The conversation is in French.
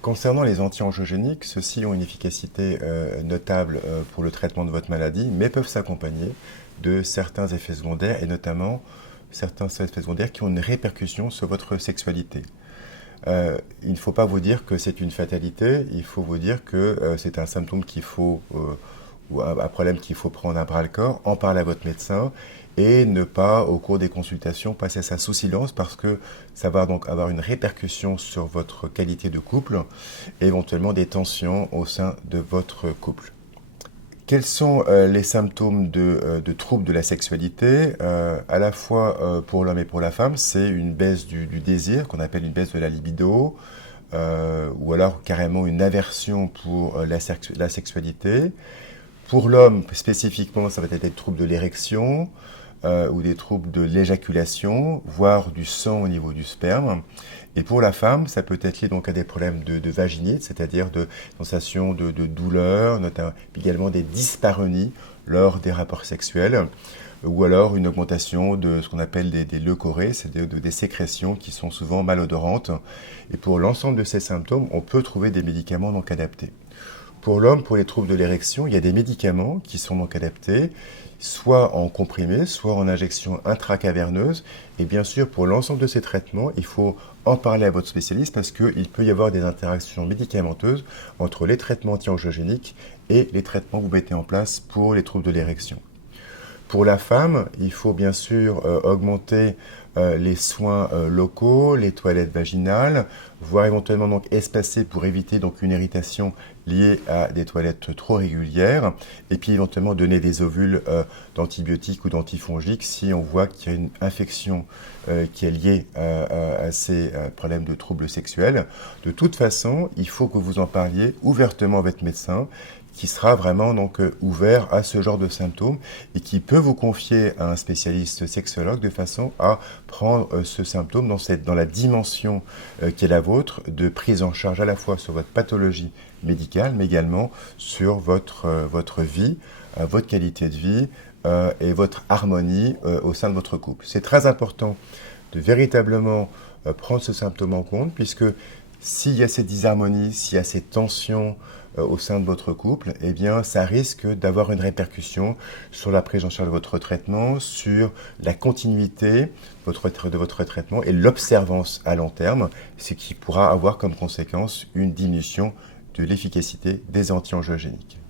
Concernant les anti-angiogéniques, ceux-ci ont une efficacité notable pour le traitement de votre maladie, mais peuvent s'accompagner de certains effets secondaires, et notamment certains effets secondaires qui ont une répercussion sur votre sexualité. Il ne faut pas vous dire que c'est une fatalité, il faut vous dire que c'est un symptôme ou un problème qu'il faut prendre à bras le corps, en parler à votre médecin et ne pas, au cours des consultations, passer ça sous silence parce que ça va donc avoir une répercussion sur votre qualité de couple et éventuellement des tensions au sein de votre couple. Quels sont les symptômes de troubles de la sexualité à la fois pour l'homme et pour la femme? C'est une baisse du désir, qu'on appelle une baisse de la libido, ou alors carrément une aversion pour la sexualité. Pour l'homme, spécifiquement, ça va être des troubles de l'érection ou des troubles de l'éjaculation, voire du sang au niveau du sperme. Et pour la femme, ça peut être lié donc à des problèmes de vaginite, c'est-à-dire de sensations de douleur, notamment également des dyspareunies lors des rapports sexuels, ou alors une augmentation de ce qu'on appelle des leucorrhées, c'est-à-dire des sécrétions qui sont souvent malodorantes. Et pour l'ensemble de ces symptômes, on peut trouver des médicaments donc adaptés. Pour l'homme, pour les troubles de l'érection, il y a des médicaments qui sont donc adaptés, soit en comprimé, soit en injection intracaverneuse. Et bien sûr, pour l'ensemble de ces traitements, il faut en parler à votre spécialiste parce qu'il peut y avoir des interactions médicamenteuses entre les traitements anti-angiogéniques et les traitements que vous mettez en place pour les troubles de l'érection. Pour la femme, il faut bien sûr augmenter les soins locaux, les toilettes vaginales, voire éventuellement donc espacer pour éviter donc une irritation liée à des toilettes trop régulières, et puis éventuellement donner des ovules d'antibiotiques ou d'antifongiques si on voit qu'il y a une infection qui est liée à ces problèmes de troubles sexuels. De toute façon, il faut que vous en parliez ouvertement à votre médecin, qui sera vraiment donc ouvert à ce genre de symptômes et qui peut vous confier à un spécialiste sexologue de façon à prendre ce symptôme dans la dimension qui est la vôtre, de prise en charge à la fois sur votre pathologie médicale, mais également sur votre vie, votre qualité de vie et votre harmonie au sein de votre couple. C'est très important de véritablement prendre ce symptôme en compte, puisque s'il y a ces disharmonies, s'il y a ces tensions au sein de votre couple, eh bien, ça risque d'avoir une répercussion sur la prise en charge de votre traitement, sur la continuité de votre traitement et l'observance à long terme, ce qui pourra avoir comme conséquence une diminution de l'efficacité des anti-angiogéniques.